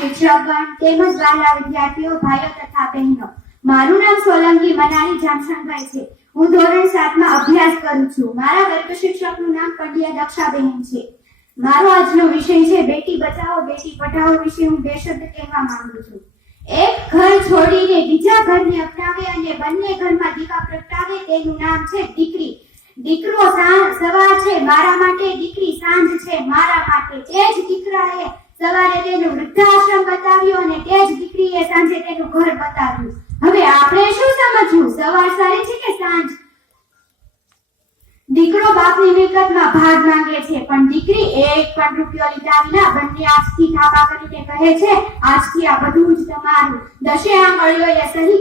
શિક્ષકગણ તેમજ વાલા વિદ્યાર્થીઓ, ભાઈઓ તથા બહેનો, મારું નામ સોલંકી મનાલી જામશનભાઈ છે. હું ધોરણ 7 માં અભ્યાસ કરું છું. મારા વર્ગ શિક્ષકનું નામ પંડ્યા દક્ષાબેન છે. મારો આજનો વિષય છે બેટી બચાવો બેટી પઢાઓ વિશે હું બે શબ્દ કહેવા માંગુ છું. એક ઘર છોડીને બીજા ઘરને અપનાવે અને બંને ઘરમાં દીવા પ્રગટાવે તેનું નામ છે દીકરી. દીકરો સવાર છે મારા માટે, દીકરી સાંજ છે મારા માટે. તે જ દીકરાએ સવારે તેનું વૃદ્ધાશ્રમ બતાવ્યું અને તે જ દીકરીએ સાંજે તેનું ઘર બતાવ્યું. હવે આપણે શું સમજવું, સવાર સારી છે કે સાંજ? દીકરો બાપની મિલકતમાં ભાગ માંગે છે, પણ દીકરી એક પણ રૂપિયો લીધા વિના બંને આજથી થાપા કરીને કહે છે આજથી આ બધું જ તમારું. દસે આંગળીઓએ સહી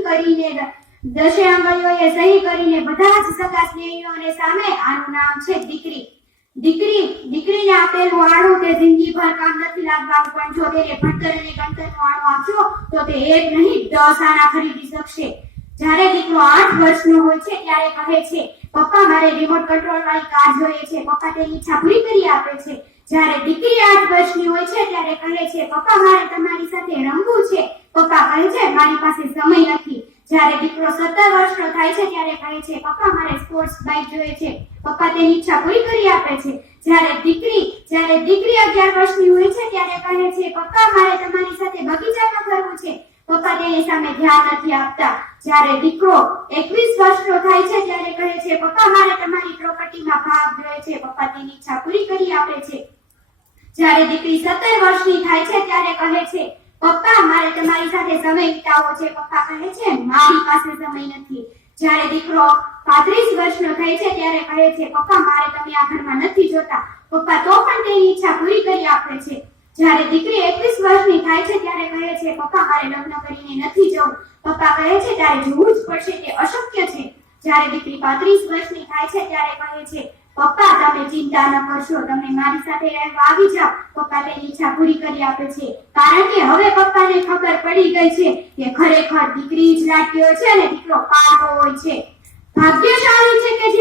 કરીને બધા જ સગા સ્નેહીઓને સામે આનું નામ છે દીકરી. દીકરીને આપેલું આણું તે જિંદગીભર કામ નથી લાગવાનું, પણ જો તેને ભણતર અને ગણતરનું આણું આપશો તો તે એક નહીં 10 આણા ખરીદી શકશે. જ્યારે દીકરો 8 વર્ષનો હોય છે ત્યારે કહે છે પપ્પા મારે રિમોટ કંટ્રોલ વાળી કાર જોઈએ છે. પપ્પા તેની ઈચ્છા પૂરી કરી આપે છે. જ્યારે દીકરી 8 વર્ષની હોય છે ત્યારે કહે છે પપ્પા મારે તમારી સાથે રમવું છે. પપ્પા કહે છે મારી પાસે સમય નથી. જ્યારે દીકરો 17 વર્ષનો થાય છે ત્યારે કહે છે પપ્પા મારે સ્પોર્ટ્સ બાઇક જોઈએ છે. પપ્પા તેની ઈચ્છા પૂરી કરી આપે છે. જ્યારે દીકરી 11 વર્ષની હોય છે ત્યારે કહે છે પપ્પા મારે તમારી સાથે બગીચામાં ફરવું છે. પપ્પા તેની સામે ધ્યાન નથી આપતા. જ્યારે દીકરો 21 વર્ષનો થાય છે ત્યારે કહે છે પપ્પા મારે તમારી પ્રોપર્ટીમાં ભાગ જોઈએ છે. પપ્પા તેની ઈચ્છા પૂરી કરી આપે છે. જ્યારે દીકરી 17 વર્ષની થાય છે ત્યારે કહે છે પપ્પા મારે તમારી સાથે સમય વિતાવવો છે. પપ્પા કહે છે મારી પાસે સમય નથી. જ્યારે દીકરો 35 વર્ષનો થાય છે ત્યારે કહે છે પપ્પા મારે તમે આ ઘરમાં નથી જોતા. પપ્પા તો પણ તેની ઈચ્છા પૂરી કરી આપે છે. જ્યારે દીકરી 21 વર્ષની થાય છે ત્યારે કહે છે પપ્પા મારે લગ્ન કરીને નથી જવું. પપ્પા કહે છે ત્યારે જવું જ પડશે, તે અશક્ય છે. જ્યારે દીકરી 35 વર્ષની થાય છે ત્યારે કહે છે પપ્પા તમે ચિંતા ન કરશો, તમે મારી સાથે રહેવા આવી જાઓ. પપ્પા તેની ઈચ્છા પૂરી કરી આપે છે, કારણ કે હવે પપ્પાને ખબર પડી ગઈ છે કે ખરેખર દીકરી જ લાડકી હોય છે અને દીકરો પાકો હોય છે. ભાગ્યશાળી છે કે